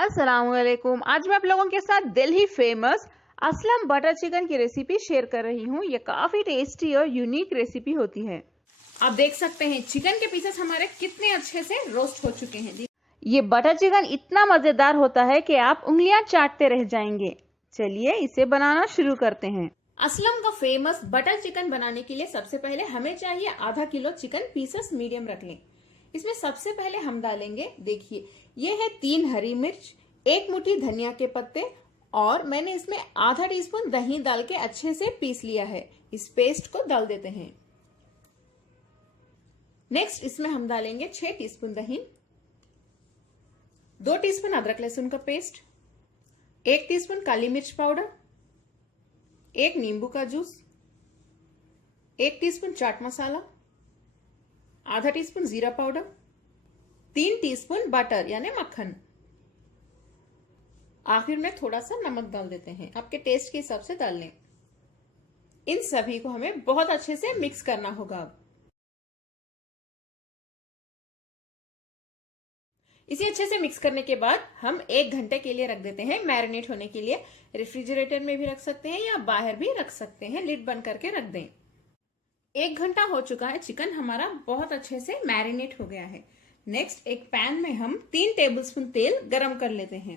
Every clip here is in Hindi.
अस्सलामुअलैकुम। आज मैं आप लोगों के साथ Delhi famous Aslam butter chicken की रेसिपी शेयर कर रही हूँ। ये काफी टेस्टी और यूनिक रेसिपी होती है। आप देख सकते हैं चिकन के पीसेस हमारे कितने अच्छे से रोस्ट हो चुके हैं। ये बटर चिकन इतना मजेदार होता है कि आप उंगलियां चाटते रह जाएंगे। चलिए इसे बनाना शुरू करते हैं। असलम का फेमस बटर चिकन बनाने के लिए सबसे पहले हमें चाहिए आधा किलो चिकन पीसेस मीडियम रख लें। इसमें सबसे पहले हम डालेंगे, देखिए ये है 3 हरी मिर्च, 1 मुट्ठी धनिया के पत्ते और मैंने इसमें आधा टीस्पून दही डाल के अच्छे से पीस लिया है। इस पेस्ट को डाल देते हैं। नेक्स्ट इसमें हम डालेंगे 6 टीस्पून दही, 2 टीस्पून अदरक लहसुन का पेस्ट, 1 टीस्पून काली मिर्च पाउडर, 1 नींबू का जूस, 1 टीस्पून चाट मसाला, आधा टीस्पून जीरा पाउडर, 3 टीस्पून बटर यानी मक्खन। आखिर में थोड़ा सा नमक डाल देते हैं, आपके टेस्ट के हिसाब से डाल लें। इन सभी को हमें बहुत अच्छे से मिक्स करना होगा। इसे अच्छे से मिक्स करने के बाद हम 1 घंटे के लिए रख देते हैं मैरिनेट होने के लिए। रेफ्रिजरेटर में भी रख सकते हैं या बाहर भी रख सकते हैं, लिड बंद करके रख दें। 1 घंटा हो चुका है, चिकन हमारा बहुत अच्छे से मैरिनेट हो गया है। नेक्स्ट एक पैन में हम 3 टेबलस्पून तेल गरम कर लेते हैं।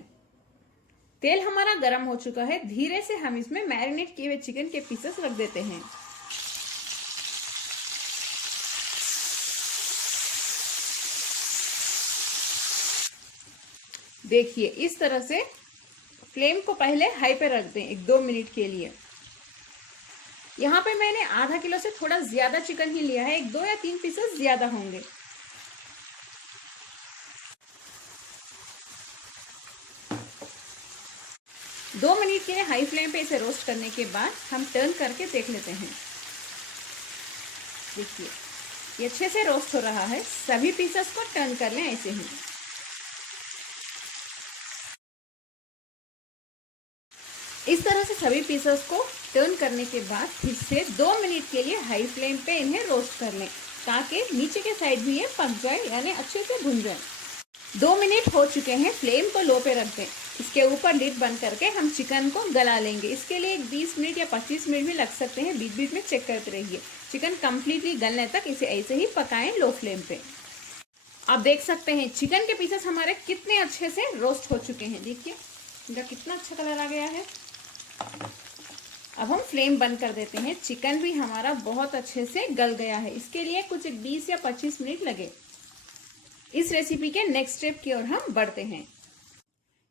तेल हमारा गरम हो चुका है, धीरे से हम इसमें मैरिनेट किए हुए चिकन के पीसेस रख देते हैं। देखिए इस तरह से फ्लेम को पहले हाई पे रख दें 1-2 मिनट के लिए। यहाँ पे मैंने आधा किलो से थोड़ा ज्यादा चिकन ही लिया है, 1-2 या 3 पीसेस ज्यादा होंगे। दो मिनट के लिए हाई फ्लेम पे इसे रोस्ट करने के बाद हम टर्न करके देख लेते हैं। देखिए ये अच्छे से रोस्ट हो रहा है। सभी पीसेस को टर्न कर लें ऐसे ही। इस तरह से सभी पीसेस को टर्न करने के बाद फिर से 2 मिनट के लिए हाई फ्लेम पे इन्हें रोस्ट कर लें ताकि नीचे के साइड भी ये पक जाए यानी अच्छे से भुन जाए। 2 मिनट हो चुके हैं, फ्लेम को लो पे रख दें। इसके ऊपर लिड बंद करके हम चिकन को गला लेंगे। इसके लिए 20 मिनट या 25 मिनट भी लग सकते हैं, बीच बीच में चेक करते रहिए। चिकन कंप्लीटली गलने तक इसे ऐसे ही पकाएं लो फ्लेम पे। आप देख सकते हैं चिकन के पीसेस हमारे कितने अच्छे से रोस्ट हो चुके हैं। देखिए इनका कितना अच्छा कलर आ गया है। अब हम फ्लेम बंद कर देते हैं। चिकन भी हमारा बहुत अच्छे से गल गया है। इसके लिए कुछ 20 या 25 मिनट लगे। इस रेसिपी के नेक्स्ट स्टेप की ओर हम बढ़ते हैं।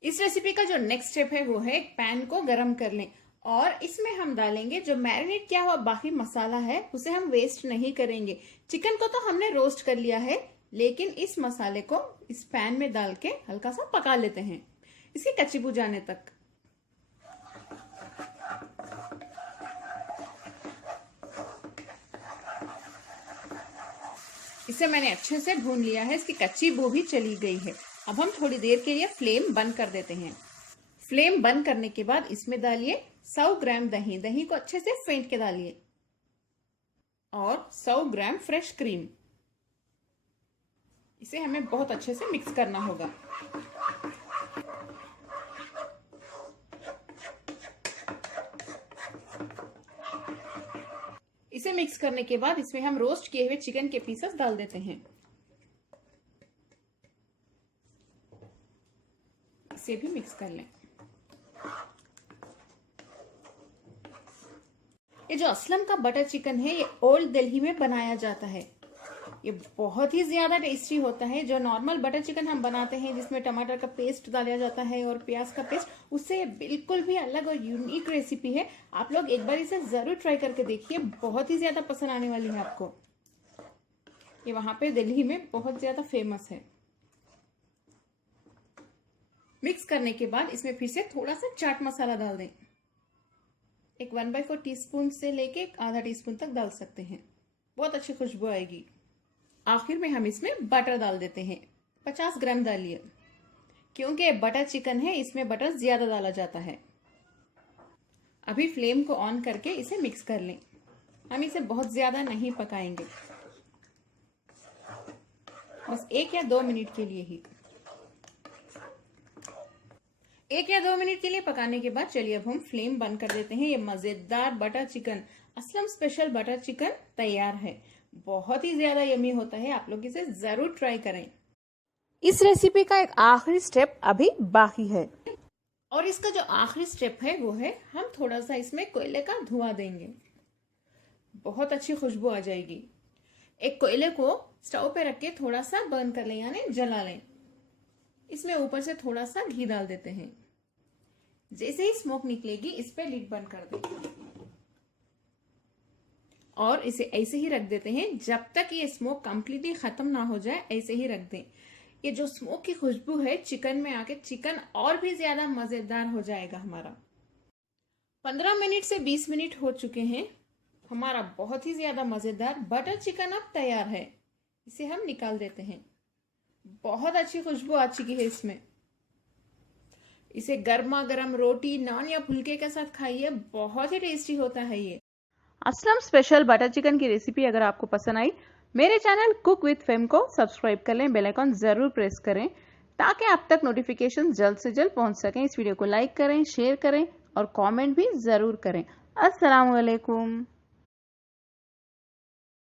इस रेसिपी का जो नेक्स्ट स्टेप है वो है एक पैन को गरम कर लें और इसमें हम डालेंगे जो मैरिनेट किया हुआ बाकी मसाला है, उसे हम वेस्ट नहीं करेंगे। चिकन को तो हमने रोस्ट कर लिया है, लेकिन इस मसाले को इस पैन में डाल के हल्का सा पका लेते हैं, इसकी कच्ची बू जाने तक। इसे मैंने अच्छे से भून लिया है, इसकी कच्ची बू भी चली गई है। अब हम थोड़ी देर के लिए फ्लेम बंद कर देते हैं। फ्लेम बंद करने के बाद इसमें डालिए 100 ग्राम दही। दही को अच्छे से फेंट के डालिए और 100 ग्राम फ्रेश क्रीम। इसे हमें बहुत अच्छे से मिक्स करना होगा। इसे मिक्स करने के बाद इसमें हम रोस्ट किए हुए चिकन के पीसेस डाल देते हैं। इसे भी मिक्स कर लें। ये जो असलम का बटर चिकन है ये ओल्ड दिल्ली में बनाया जाता है। ये बहुत ही ज्यादा टेस्टी होता है। जो नॉर्मल बटर चिकन हम बनाते हैं जिसमें टमाटर का पेस्ट डाला जाता है और प्याज का पेस्ट, उससे ये बिल्कुल भी अलग और यूनिक रेसिपी है। आप लोग एक बार इसे जरूर ट्राई करके देखिए, बहुत ही ज्यादा पसंद आने वाली है आपको। ये वहां पे दिल्ली में बहुत ज्यादा फेमस है। मिक्स करने के बाद इसमें फिर से थोड़ा सा चाट मसाला डाल दें। एक 1/4 टीस्पून से लेके आधा टीस्पून तक डाल सकते हैं, बहुत अच्छी खुशबू आएगी। आखिर में हम इसमें बटर डाल देते हैं। 50 ग्राम डालिए, क्योंकि बटर चिकन है इसमें बटर ज्यादा डाला जाता है। अभी फ्लेम को ऑन करके इसे मिक्स कर लें। हम इसे बहुत ज्यादा नहीं पकाएंगे, बस 1 या 2 मिनट के लिए ही। 1 या 2 मिनट के लिए पकाने के बाद चलिए अब हम फ्लेम बंद कर देते हैं। ये मजेदार butter chicken, Aslam special butter chicken तैयार है। बहुत ही ज्यादा यमी होता है, आप लोग इसे जरूर ट्राई करें। इस रेसिपी का एक आखिरी स्टेप अभी बाकी है, और इसका जो आखिरी स्टेप है वो है हम थोड़ा सा इसमें कोयले का धुआं देंगे। बहुत अच्छी खुशबू आ जाएगी। एक कोयले को स्टोव पे रख के थोड़ा सा बर्न कर लें, यानी जला लें। इसमें ऊपर से थोड़ा सा घी डाल देते हैं। जैसे ही स्मोक निकलेगी इस पे लिड बंद कर दें और इसे ऐसे ही रख देते हैं जब तक ये स्मोक कंप्लीटली खत्म ना हो जाए। ऐसे ही रख दें। ये जो स्मोक की खुशबू है चिकन में आके चिकन और भी ज्यादा मजेदार हो जाएगा हमारा। 15 मिनट से 20 मिनट हो चुके हैं। हमारा बहुत ही ज्यादा मजेदार बटर चिकन अब तैयार है। इसे हम निकाल देते हैं। बहुत अच्छी खुशबू आ चुकी है इसमें। इसे गर्मा गर्म रोटी, नान या फुलके के साथ खाइए, बहुत ही टेस्टी होता है ये। असलम स्पेशल बटर चिकन की रेसिपी अगर आपको पसंद आई, मेरे चैनल कुक विद फेम को सब्सक्राइब कर लें, बेल आइकॉन जरूर प्रेस करें ताकि आप तक नोटिफिकेशन जल्द से जल्द पहुंच सकें। इस वीडियो को लाइक करें, शेयर करें और कमेंट भी जरूर करें। अस्सलाम वालेकुम।